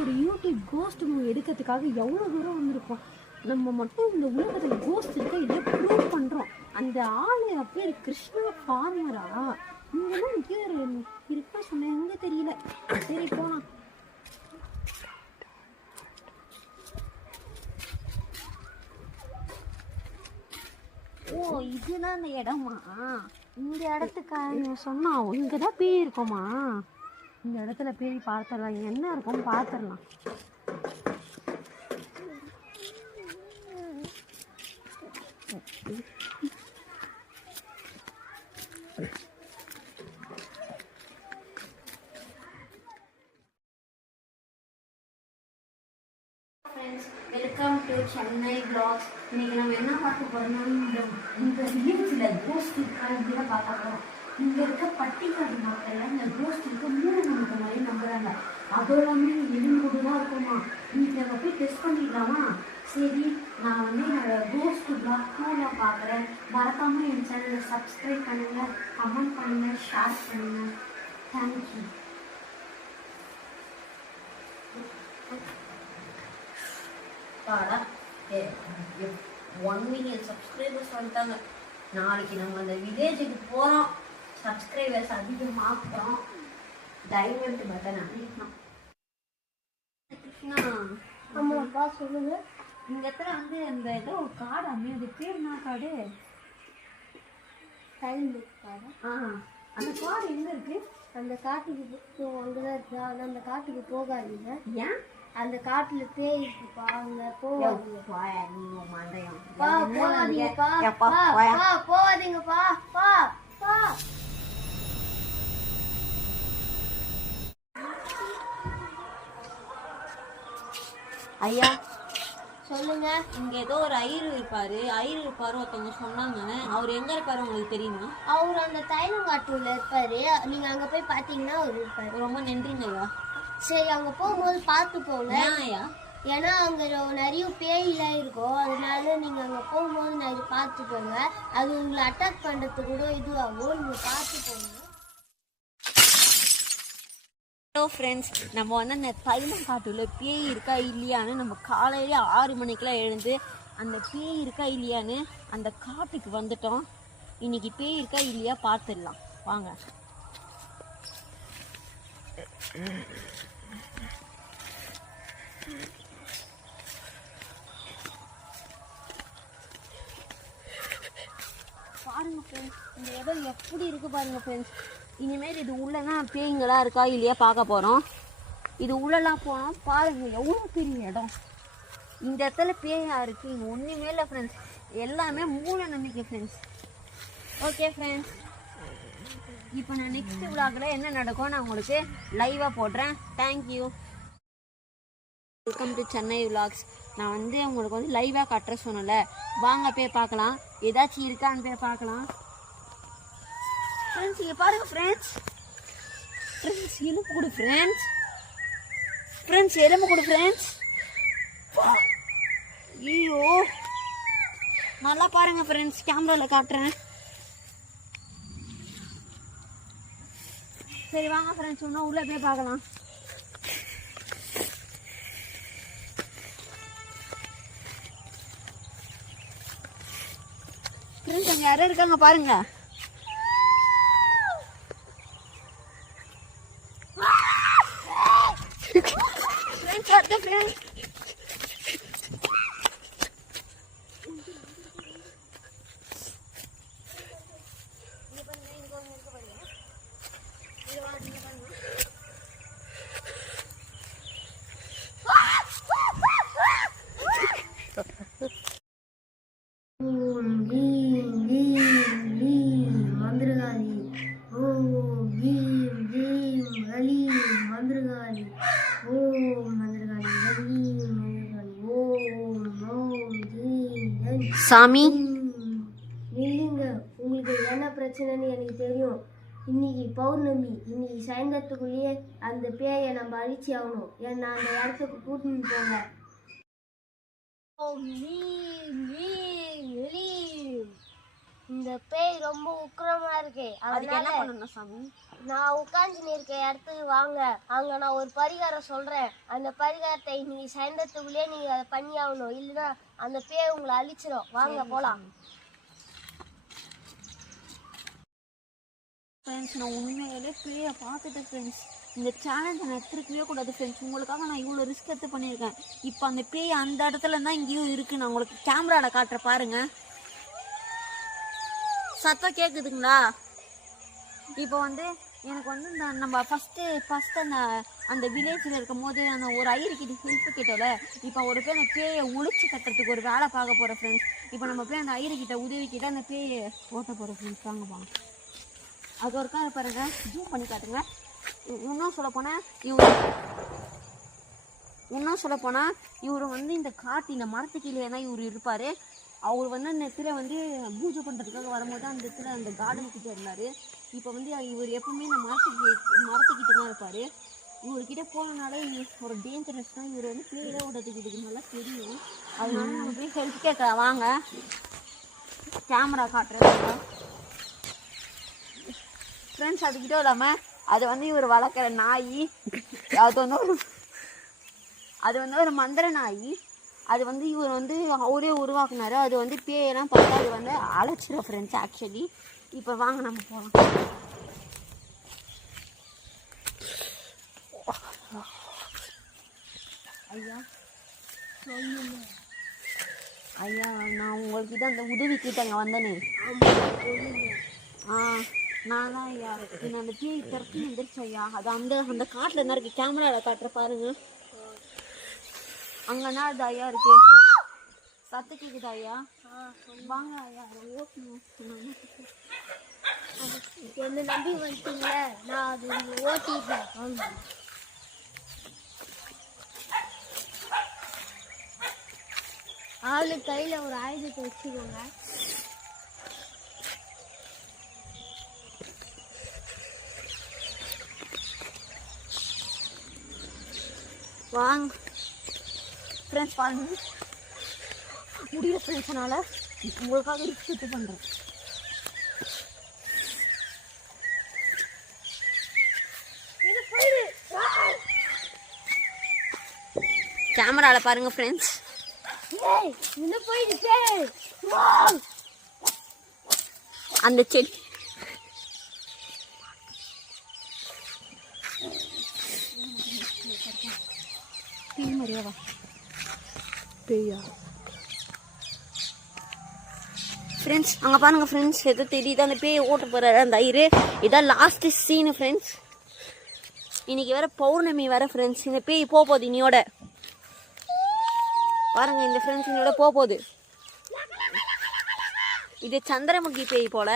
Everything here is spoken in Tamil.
ஒரு யூடியூப் கோஸ்ட் மூவி எடுக்கிறதுக்காக எவ்வளோ தூரம் வந்திருக்கோம். நம்ம மட்டும் இந்த உலகத்தில் கோஸ்ட் இருக்க இல்லை ப்ரூவ் பண்ணுறோம். அந்த ஆள் பேர் கிருஷ்ணா ஃபார்மரா? இங்கெல்லாம் இங்கே இருக்கா சொன்னேன், எங்கே தெரியல. சரி போகலாம். ஓ இதுதான் அந்த இடமா? இந்த இடத்துக்கு சொன்னா இங்கதான் பேய் இருக்கோமா? இந்த இடத்துல பேய் பார்த்துடலாம், என்ன இருக்கும் பார்த்துடலாம். Welcome to Chennai vlogs. இன்னைக்கு நம்ம என்ன பார்க்க போறோம்னா, இந்த வில்லேஜ்ல கோஸ்ட் இருக்கா இப்படிதான் பார்க்க போறோம். இங்க இருக்க பட்டிக்காடு மக்கள் இந்த கோஸ்ட் இருக்க மூணு நமக்கு மாதிரி நம்புறாங்க. அதோடாமே எலும்புதான் இருக்குமா. இன்னைக்கு நம்ம போய் டெஸ்ட் பண்ணிடலாமா? சரி, நான் என்னோட கோஸ்ட் vlog 2ல பார்க்குறேன். மறக்காம என் சேனலை சப்ஸ்கிரைப் பண்ணுங்க, கமெண்ட் பண்ணுங்க, ஷேர் பண்ணுங்க. தேங்க்யூ. 1 மில்லியன் சப்ஸ்கிரைபர்ஸ் வந்துட்டாங்க. நாளைக்கு நம்ம அந்த வில்லேஜுக்கு போகிறோம். சப்ஸ்கிரைபர்ஸ் அதிகமாக்குறோம். டைமண்ட் பட்டன் அடிக்கணும். ஆமாப்பா சொல்லுங்க. இந்த இடத்துல இந்த ஏதோ ஒரு காடு அது பேர் என்ன காடு? காடு. அந்த காடு எங்க இருக்கு? அந்த காட்டுக்கு அங்கதான் இருக்கு. ஆனால் அந்த காட்டுக்கு போகாதீங்க. ஏன்? அந்த காட்டுல பேய் இருக்குப்பா, அங்க போவாதீங்கப்பா. ஐயா சொல்லுங்க. இங்க ஏதோ ஒரு ஐயர் இருப்பாரு ஒருத்தவங்க சொன்னாங்க. அவர் எங்க இருப்பாரு உங்களுக்கு தெரியுமா? அவர் அந்த தைலங்காட்டுல இருப்பாரு. நீங்க அங்க போய் பாத்தீங்கன்னா அவர் இருப்பாரு. ரொம்ப நன்றிங்க ஐயா. சரி, அங்க போகும்போது பார்த்து போங்க. ஏன்னா அங்க நிறைய பேயெல்லாம் இருக்கும். அதனால நீங்க அங்க போகும்போது நிறைய பார்த்து போங்க. அது உங்களை அட்டாக் பண்றது கூட இதுவாகும். நீங்க பார்த்து போங்க. ஹலோ ஃப்ரெண்ட்ஸ், நம்ம அந்த தைலங்காட்டுல பேய் இருக்கா இல்லையான்னு நம்ம காலையில 6 மணிக்கெல்லாம் எழுந்து அந்த பேய் இருக்கா இல்லையான்னு அந்த காட்டுக்கு வந்துட்டோம். இன்னைக்கு பேய் இருக்கா இல்லையா பார்த்துடலாம் வாங்க. பாருங்க ஃப்ரெண்ட்ஸ், இந்த இடம் எப்படி இருக்கு பாருங்க ஃப்ரெண்ட்ஸ். இனிமேல் இது உள்ளதான் பேய்ங்களா இருக்கா இல்லையா பார்க்க போறோம். இது உள்ளலாம் போனோம். பாருங்க எவ்வளோ பெரிய இடம். இந்த இடத்துல பேயா இருக்கு. இங்கே ஒன்றுமே இல்லை ஃப்ரெண்ட்ஸ், எல்லாமே மூட நம்பிக்கை ஃப்ரெண்ட்ஸ். ஓகே ஃப்ரெண்ட்ஸ், இப்போ நான் நெக்ஸ்ட் விளாக்ல என்ன நடக்கும் நான் உங்களுக்கு லைவாக போடுறேன். Thank you. Welcome to Chennai vlogs. நான் உங்களுக்கு லைவாக கட்டுற சொன்னல, வாங்க போய் பார்க்கலாம். ஏதாச்சும் இருக்கான்னு போய் பார்க்கலாம். ஃப்ரெண்ட்ஸ் இங்கே பாருங்க ஃப்ரெண்ட்ஸ். எலும்பு கொடு ஃப்ரெண்ட்ஸ். எலும்பு கொடு ஃப்ரெண்ட்ஸ். ஐயோ, நல்லா பாருங்க ஃப்ரெண்ட்ஸ், கேமராவில் காட்டுறேன். சரி வாங்க ஃப்ரெண்ட்ஸ், இன்னும் உள்ளே போய் பார்க்கலாம். ஃப்ரெண்ட்ஸ் அங்கே யாரும் இருக்காங்க பாருங்க. ஃப்ரெண்ட்ஸ் அடுத்த ஃப்ரெண்ட்ஸ் சாமி இல்லைங்க, உங்களுக்கு என்ன பிரச்சனைன்னு எனக்கு தெரியும். இன்னைக்கு பௌர்ணமி, இன்னைக்கு சாயந்தரத்துக்குள்ளேயே அந்த பேயை நம்ம அழிச்சு ஆகணும். ஏன்னா அந்த இடத்துக்கு கூட்டின்னு போங்க. இந்த பேய் ரொம்ப உக்கிரமா இருக்கு. அதுக்கு என்ன அதனால பண்ணணும் சாமி? நான் உட்காந்து இருக்க இடத்துக்கு வாங்க, அங்க நான் ஒரு பரிகாரம் சொல்றேன். அந்த பரிகாரத்தை நீங்க சாயந்தரத்துக்குள்ளேயே நீங்க அதை பண்ணி ஆகணும், இல்லைன்னா அந்த பேய் உங்களை அழிச்சிடும். வாங்க போலாம். ஃப்ரெண்ட்ஸ் நான் உண்மையிலே பேயை பார்த்துட்டேன் ஃப்ரெண்ட்ஸ். இந்த சேலஞ்சை நான் எடுத்துருக்கவே கூடாது ஃப்ரெண்ட்ஸ். உங்களுக்காக நான் இவ்வளோ ரிஸ்க் எடுத்து பண்ணியிருக்கேன். இப்போ அந்த பேய் அந்த இடத்துல தான் இங்கேயும் இருக்குது. நான் உங்களுக்கு கேமராவில் காட்டுற பாருங்க. சத்தம் கேட்குதுங்களா? இப்போ வந்து எனக்கு வந்து நம்ம ஃபஸ்ட்டு அந்த வில்லேஜில் இருக்கும் போது அந்த ஒரு ஐயர்கிட்ட ஹெல்ப் கிட்டோல, இப்போ ஒரு பேர் அந்த பேயை ஒழிச்சு கட்டுறதுக்கு ஒரு வேலை பார்க்க போகிறோம் ஃப்ரெண்ட்ஸ். இப்போ நம்ம போய் அந்த ஐயர்கிட்ட உதவிக்கிட்ட அந்த பேயை ஓட்ட போகிறோம் ஃப்ரெண்ட்ஸ். வாங்க போங்க. அது ஒருக்கா பாருங்க, ஜூம் பண்ணி காட்டுங்க. இன்னும் சொல்லப்போனால் இவர் வந்து இந்த காட்டில் மரத்துக்கீழே தான் இவர் இருப்பார். அவர் வந்து அந்த இடத்துல வந்து பூஜை பண்ணுறதுக்காக வரும்போது அந்த இடத்துல அந்த கார்டன் கிட்டே இருந்தார். இப்போ வந்து இவர் எப்பவுமே இந்த மரத்துக்கிட்ட தான் இருப்பார். இவர்கிட்ட போனனாலே ஒரு டேஞ்சரஸ் தான். இவர் வந்து பேயில ஓடுறதுக்கு இதுக்கு நல்லா தெரியும். அதனால நம்ம போய் ஹெல்ப் கேட்கலாம். வாங்க கேமரா காட்டுறேன் ஃப்ரெண்ட்ஸ். அதுக்கிட்ட இல்லாமல் அது வந்து இவர் வளர்க்குற நாய். அது வந்து ஒரு மந்திர நாய். அது வந்து இவர் வந்து அவரே உருவாக்குனாரு. அது வந்து பேயெல்லாம் பார்த்தா அது வந்து அழைச்சிடும் ஃப்ரெண்ட்ஸ் ஆக்சுவலி. இப்போ வாங்க நம்ம போகலாம். ஐயா நான் உங்கள்கிட்ட அந்த உதவி கிட்டங்க வந்தேனே. நான் தான் ஐயா என்ன அந்த பேய் திறத்து வந்துருச்சு ஐயா. அது அந்த காட்டில் என்ன இருக்குது, கேமராவில் காட்டுற பாருங்க. அங்கன்னா அது ஐயா இருக்கு. சத்து கேக்குது ஐயா. வாங்க ஐயா ஓட்டணும். என்ன நம்பி வந்துட்டீங்களே, நான் அது ஓட்டிட்டேன். ஆளு கையில ஒரு ஆயுதத்தை வச்சுக்கோங்க. வாங்க ஃப்ரெண்ட்ஸ், பாருங்க முடியல ஃப்ரெண்ட்ஸ்னால உங்களுக்காக ரிஸ்க் பண்ணுறேன். கேமராவில் பாருங்க ஃப்ரெண்ட்ஸ். அந்த செடி மரியாவா பேயா ஃப்ரெண்ட்ஸ். அங்கே பாருங்க ஃப்ரெண்ட்ஸ், எதோ தெரியுது அந்த பேயை ஓட்ட போகிறாரு அந்த ஐயரு. இதான் லாஸ்ட் சீனு ஃப்ரெண்ட்ஸ். இன்னைக்கு வேற பௌர்ணமி வேற ஃப்ரெண்ட்ஸ். இந்த பேய் போகுது இனியோட. பாருங்க இந்த ஃப்ரெண்ட்ஸ் இனியோட போகுது. இது சந்திரமுகி பேய் போல.